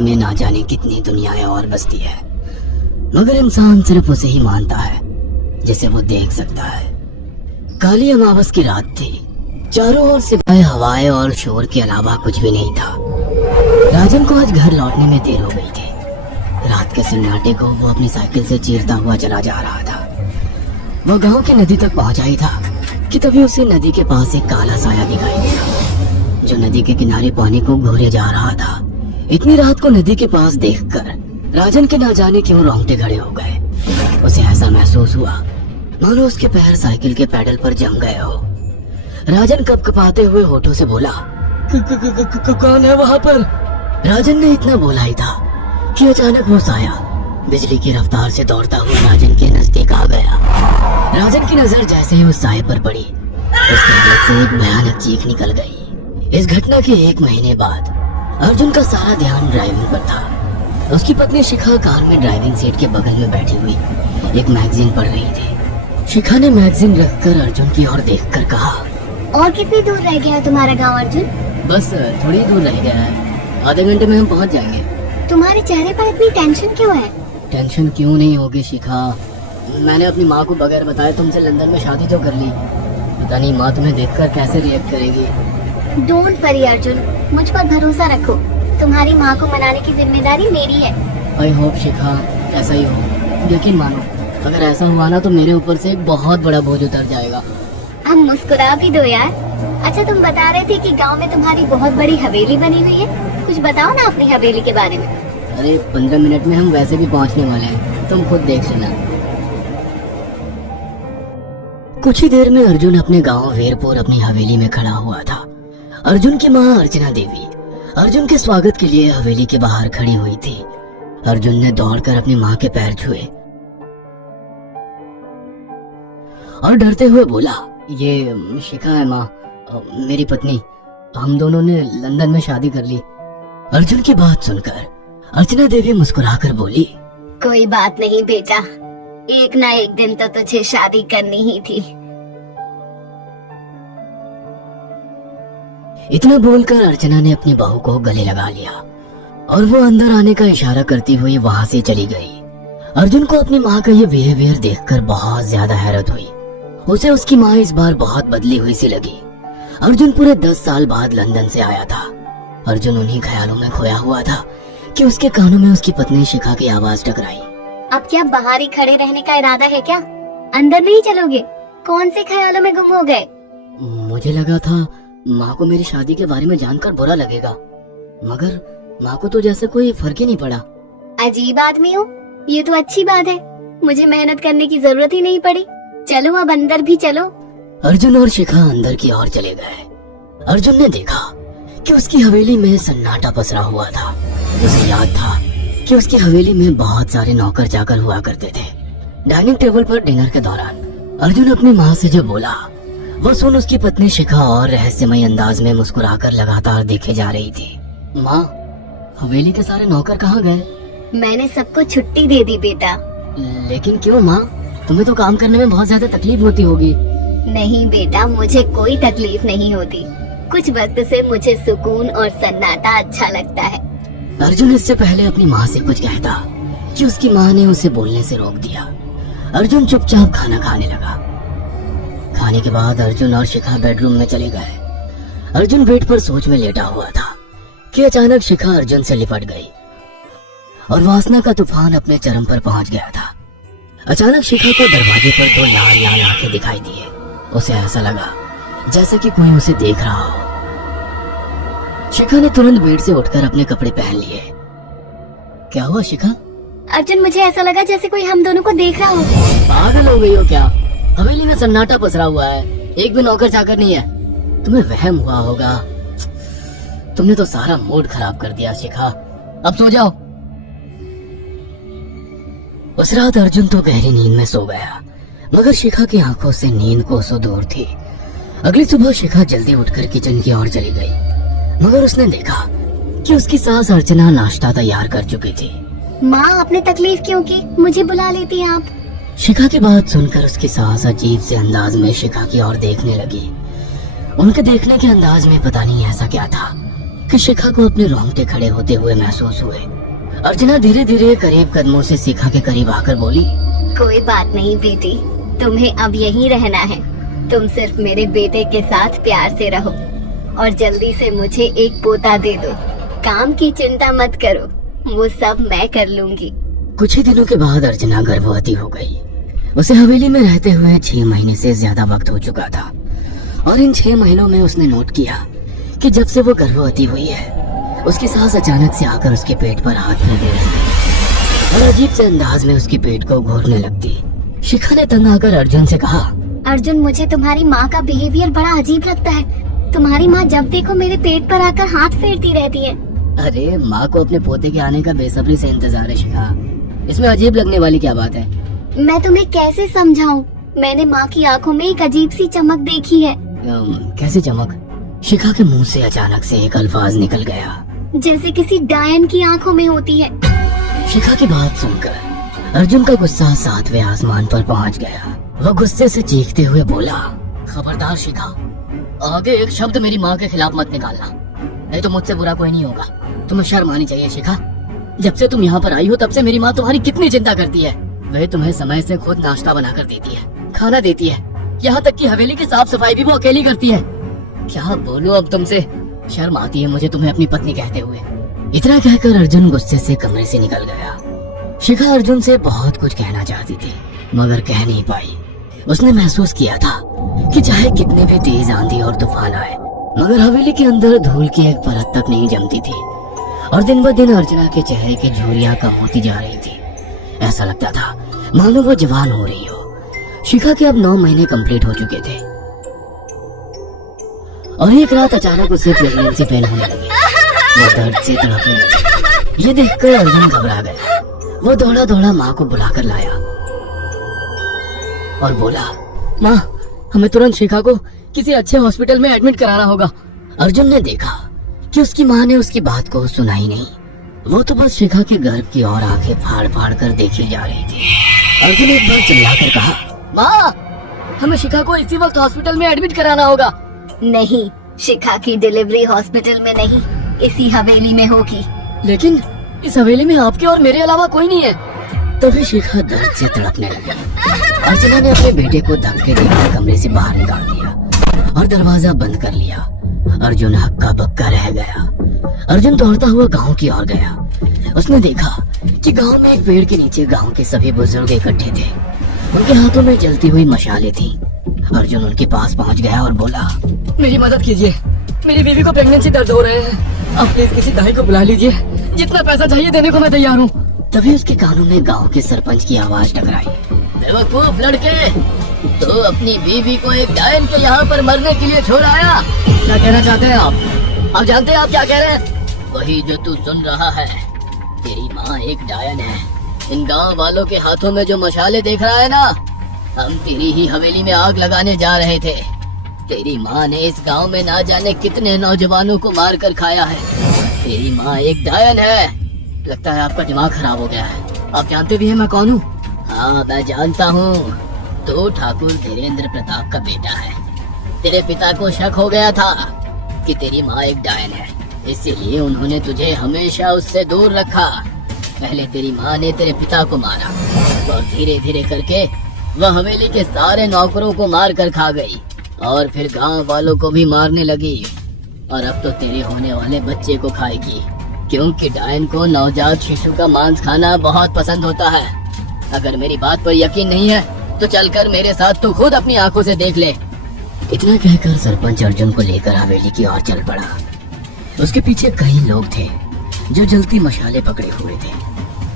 में ना जाने कितनी दुनियाएं और बसती है, मगर इंसान सिर्फ उसे ही मानता है जिसे वो देख सकता है। काली अमावस की रात थी। चारों ओर सिवाय हवाएं और शोर के अलावा कुछ भी नहीं था। राजन को आज घर लौटने में देर हो गई थी। रात के सन्नाटे को वो अपनी साइकिल से चीरता हुआ चला जा रहा था। वह गांव की नदी तक पहुंचा ही था कि तभी उसे नदी के पास एक काला साया दिखाई दिया, जो नदी के किनारे पानी को घोरे जा रहा था। इतनी रात को नदी के पास देखकर राजन के ना जाने क्यों रोंगटे खड़े हो गए। उसे ऐसा महसूस हुआ मानो उसके पैर साइकिल के पैडल पर जम गए हो। राजन कपकपाते हुए होठों से बोला, कौन है वहाँ पर? राजन ने इतना बोला ही था कि अचानक वो साया बिजली की रफ्तार से दौड़ता हुआ राजन के नजदीक आ गया। राजन की नजर जैसे ही उस साये पर पड़ी, उसके अंदर से एक भयानक चीख निकल गई। इस घटना के 1 महीने बाद अर्जुन का सारा ध्यान ड्राइविंग पर था। उसकी पत्नी शिखा कार में ड्राइविंग सीट के बगल में बैठी हुई एक मैगजीन पढ़ रही थी। शिखा ने मैगजीन रखकर अर्जुन की ओर देखकर कहा, और कितनी दूर रह गया है तुम्हारा गांव अर्जुन? बस थोड़ी दूर रह गया है, आधे घंटे में हम पहुंच जाएंगे। तुम्हारे चेहरे पर इतनी टेंशन क्यों है? टेंशन क्यों नहीं होगी शिखा, मैंने अपनी माँ को बगैर बताए तुमसे लंदन में शादी तो कर ली। पता नहीं माँ तुम्हें देखकर कैसे रिएक्ट करेगी। डोंट वरी अर्जुन, मुझ पर भरोसा रखो। तुम्हारी माँ को मनाने की जिम्मेदारी मेरी है। आई होप शिखा ऐसा ही हो। यकीन मानो, अगर ऐसा हुआ ना तो मेरे ऊपर से एक बहुत बड़ा बोझ उतर जाएगा। हम मुस्कुरा भी दो यार। अच्छा, तुम बता रहे थे कि गांव में तुम्हारी बहुत बड़ी हवेली बनी हुई है, कुछ बताओ ना अपनी हवेली के बारे में। अरे 15 मिनट में हम वैसे भी पहुंचने वाले हैं, तुम खुद देख लेना। कुछ ही देर में अर्जुन अपने गांव वीरपुर अपनी हवेली में खड़ा हुआ था। अर्जुन की माँ अर्चना देवी अर्जुन के स्वागत के लिए हवेली के बाहर खड़ी हुई थी। अर्जुन ने दौड़कर अपनी माँ के पैर छुए और डरते हुए बोला, ये शिखा है माँ, मेरी पत्नी। हम दोनों ने लंदन में शादी कर ली। अर्जुन की बात सुनकर अर्चना देवी मुस्कुराकर बोली, कोई बात नहीं बेटा, एक ना एक दिन तो तुझे शादी करनी ही थी। इतना बोलकर अर्चना ने अपनी बहू को गले लगा लिया और वो अंदर आने का इशारा करती हुई वहां से चली गई। अर्जुन को अपनी माँ का ये बिहेवियर देखकर बहुत ज्यादा हैरत हुई। उसे उसकी माँ इस बार बहुत बदली हुई सी लगी। अर्जुन पूरे 10 साल बाद लंदन से आया था। अर्जुन उन्हीं ख्यालों में खोया हुआ था कि उसके कानों में उसकी पत्नी शिखा की आवाज टकराई। अब क्या बाहर ही खड़े रहने का इरादा है क्या? अंदर नहीं चलोगे? कौन से ख्यालों में गुम हो गए? मुझे लगा था माँ को मेरी शादी के बारे में जानकर बुरा लगेगा, मगर माँ को तो जैसे कोई फर्क ही नहीं पड़ा। अजीब आदमी हो। ये तो अच्छी बात है, मुझे मेहनत करने की जरूरत ही नहीं पड़ी। चलो अब अंदर भी चलो। अर्जुन और शिखा अंदर की ओर चले गए। अर्जुन ने देखा कि उसकी हवेली में सन्नाटा पसरा हुआ था। उसे याद था कि उसकी हवेली में बहुत सारे नौकर चाकर हुआ करते थे। डाइनिंग टेबल पर डिनर के दौरान अर्जुन अपनी माँ से जब बोला, वो सुन उसकी पत्नी शिखा और रहस्यमय अंदाज में मुस्कुराकर लगातार देखे जा रही थी। माँ, हवेली के सारे नौकर कहाँ गए? मैंने सबको छुट्टी दे दी बेटा। लेकिन क्यों माँ, तुम्हें तो काम करने में बहुत ज्यादा तकलीफ होती होगी। नहीं बेटा, मुझे कोई तकलीफ नहीं होती। कुछ वक्त से मुझे सुकून और सन्नाटा अच्छा लगता है। अर्जुन इससे पहले अपनी माँ से कुछ कहता कि उसकी माँ ने उसे बोलने से रोक दिया। अर्जुन चुपचाप खाना खाने लगा। खाने के बाद अर्जुन और शिखा बेडरूम में चले गए। अर्जुन बेड पर सोच में लेटा हुआ था कि अचानक शिखा अर्जुन से लिपट गई और वासना का तूफान अपने चरम पर पहुंच गया था। अचानक शिखा को दरवाजे पर 2 लाल लाल आंखें दिखाई दिए। उसे ऐसा लगा जैसे कि कोई उसे देख रहा हो। शिखा ने तुरंत बेड से उठकर अपने कपड़े पहन लिए। क्या हुआ शिखा? अर्जुन, मुझे ऐसा लगा जैसे कोई हम दोनों को देख रहा हो। पागल हो गई हो क्या? हवेली में सन्नाटा पसरा हुआ है, एक भी नौकर चाकर नहीं है। तुम्हें वहम हुआ होगा। तुमने तो सारा मूड खराब कर दिया शिखा, अब सो जाओ। उस रात अर्जुन तो गहरी नींद में सो गया, मगर शिखा की आंखों से नींद कोसों दूर थी। अगली सुबह शिखा जल्दी उठकर किचन की ओर चली गई, मगर उसने देखा कि उसकी सास अर्चना नाश्ता तैयार कर चुकी थी। माँ, आपने तकलीफ क्यों की? मुझे बुला लेती आप। शिखा की बात सुनकर उसकी सास अजीब से अंदाज में शिखा की ओर देखने लगी। उनके देखने के अंदाज में पता नहीं ऐसा क्या था कि शिखा को अपने रोंगटे खड़े होते हुए महसूस हुए। अर्चना धीरे धीरे करीब कदमों से शिखा के करीब आकर बोली, कोई बात नहीं बेटी, तुम्हें अब यहीं रहना है। तुम सिर्फ मेरे बेटे के साथ प्यार से रहो और जल्दी से मुझे एक पोता दे दो। काम की चिंता मत करो, वो सब मैं कर लूंगी। कुछ ही दिनों के बाद अर्चना गर्भवती हो गई। उसे हवेली में रहते हुए 6 महीने से ज्यादा वक्त हो चुका था और इन 6 महीनों में उसने नोट किया कि जब से वो गर्भवती हुई है उसकी सास अचानक से आकर उसके पेट पर हाथ फेरने लगती और अजीब से अंदाज में उसके पेट को घूरने लगती। शिखा ने तंग आकर अर्जुन से कहा, अर्जुन, मुझे तुम्हारी माँ का बिहेवियर बड़ा अजीब लगता है। तुम्हारी माँ जब देखो मेरे पेट पर आकर हाथ फेरती रहती है। अरे माँ को अपने पोते के आने का बेसब्री से इंतजार है शिखा, इसमें अजीब लगने वाली क्या बात है? मैं तुम्हें कैसे समझाऊं? मैंने माँ की आंखों में एक अजीब सी चमक देखी है। कैसी चमक? शिखा के मुंह से अचानक से एक अल्फाज निकल गया, जैसे किसी डायन की आंखों में होती है। शिखा की बात सुनकर अर्जुन का गुस्सा 7वें आसमान पर पहुंच गया। वह गुस्से से चीखते हुए बोला, खबरदार शिखा, आगे एक शब्द मेरी माँ के खिलाफ मत निकालना, नहीं तो मुझसे बुरा कोई नहीं होगा। तुम्हें शर्म आनी चाहिए शिखा। जब से तुम यहाँ पर आई हो तब से मेरी माँ तुम्हारी कितनी चिंता करती है। वह तुम्हें समय से खुद नाश्ता बनाकर देती है, खाना देती है, यहाँ तक कि हवेली की साफ सफाई भी वो अकेली करती है। क्या बोलूं अब तुमसे, शर्म आती है मुझे तुम्हें अपनी पत्नी कहते हुए। इतना कहकर अर्जुन गुस्से से कमरे से निकल गया। शिखा अर्जुन से बहुत कुछ कहना चाहती थी मगर कह नहीं पाई। उसने महसूस किया था कि चाहे कितने भी तेज आंधी और तूफान आए मगर हवेली के अंदर धूल की एक परत तक नहीं जमती थी और दिन ब दिन अर्चना के चेहरे की झुर्रियां कम होती जा रही थी। ऐसा लगता था मानो वो जवान हो रही हो। शिखा के अब 9 महीने कंप्लीट हो चुके थे और एक रात अचानक उसे प्रेगनेंसी पेन होने लगी। वो दर्द से तड़पने लगी। ये देखकर अर्जुन घबरा गया। वो दौड़ा दौड़ा माँ को बुलाकर लाया और बोला, माँ, हमें तुरंत शिखा को किसी अच्छे हॉस्पिटल में एडमिट कराना होगा। अर्जुन ने देखा कि उसकी माँ ने उसकी बात को सुना ही नहीं। वो तो बस शिखा के गर्भ की ओर आंखें फाड़ फाड़ कर देखी जा रही थी। अर्जुन एक बार चिल्लाकर कहा, माँ, हमें शिखा को इसी वक्त हॉस्पिटल में एडमिट कराना होगा। नहीं, शिखा की डिलीवरी हॉस्पिटल में नहीं, इसी हवेली में होगी। लेकिन इस हवेली में आपके और मेरे अलावा कोई नहीं है। तभी शिखा दर्द से तड़पने लगी। अर्चना ने अपने बेटे को धक्के देकर कमरे से बाहर निकाल दिया और दरवाजा बंद कर लिया। अर्जुन हक्का बक्का रह गया। अर्जुन दौड़ता हुआ गांव की ओर गया। उसने देखा कि गांव में एक पेड़ के नीचे गांव के सभी बुजुर्ग इकट्ठे थे। उनके हाथों में जलती हुई मशालें थी। अर्जुन उनके पास पहुंच गया और बोला, मेरी मदद कीजिए, मेरी बीवी को प्रेगनेंसी दर्द हो रहे हैं, आप प्लीज किसी दाई को बुला लीजिए, जितना पैसा चाहिए देने को मैं तैयार हूँ। तभी उसके कानों में गांव के सरपंच की आवाज टकराई, बेवकूफ लड़के, तो अपनी बीवी को एक डायन के यहाँ पर मरने के लिए छोड़ आया। क्या कहना चाहते हैं आप जानते हैं आप क्या कह रहे हैं? वही जो तू सुन रहा है, तेरी माँ एक डायन है। इन गांव वालों के हाथों में जो मशाले देख रहा है ना, हम तेरी ही हवेली में आग लगाने जा रहे थे। तेरी माँ ने इस गांव में ना जाने कितने नौजवानों को मार कर खाया है। तेरी माँ एक डायन है। लगता है आपका दिमाग खराब हो गया है। आप जानते भी हैं मैं कौन हूँ? हाँ, मैं जानता हूँ। तो ठाकुर धीरेन्द्र प्रताप का बेटा है। तेरे पिता को शक हो गया था कि तेरी माँ एक डायन है, इसीलिए उन्होंने तुझे हमेशा उससे दूर रखा। पहले तेरी माँ ने तेरे पिता को मारा और धीरे धीरे करके वह हवेली के सारे नौकरों को मार कर खा गई और फिर गांव वालों को भी मारने लगी। और अब तो तेरे होने वाले बच्चे को खाएगी, क्योंकि डायन को नवजात शिशु का मांस खाना बहुत पसंद होता है। अगर मेरी बात पर यकीन नहीं है तो चलकर मेरे साथ तो खुद अपनी आंखों से देख ले। इतना कहकर सरपंच अर्जुन को लेकर हवेली की ओर चल पड़ा। उसके पीछे कई लोग थे जो जलती मशाले पकड़े हुए थे।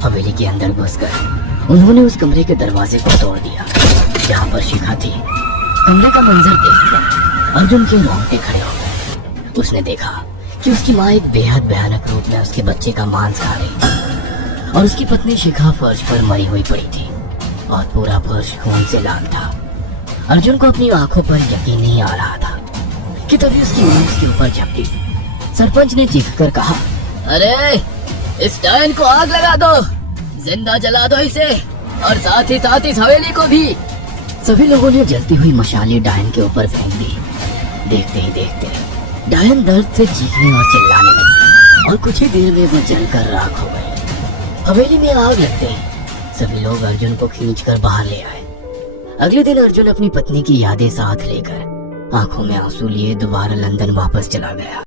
हवेली के अंदर घुसकर उन्होंने उस कमरे के दरवाजे को तोड़ दिया जहाँ पर शिखा थी। कमरे का मंजर देखकर अर्जुन के रोंगटे खड़े हो गए। उसने देखा कि उसकी माँ एक बेहद भयानक रूप में उसके बच्चे का मांस खा रही थी और उसकी पत्नी शिखा फर्श पर मरी हुई पड़ी थी और पूरा फर्श खून से लाल था। अर्जुन को अपनी आंखों पर यकीन नहीं आ रहा था कि तभी उसकी नींद उसके ऊपर झपटी। सरपंच ने चीखकर कहा, अरे इस डायन को आग लगा दो, जिंदा जला दो इसे और साथ ही इस हवेली को भी। सभी लोगों ने जलती हुई मशालें डायन के ऊपर फेंक दी। देखते ही देखते डायन दर्द से चीखने और चिल्लाने लगी और कुछ ही देर में वो जलकर राख हो गई। हवेली में आग लगते ही सभी लोग अर्जुन को खींचकर बाहर ले आए। अगले दिन अर्जुन अपनी पत्नी की यादें साथ लेकर आंखों में आंसू लिए दोबारा लंदन वापस चला गया।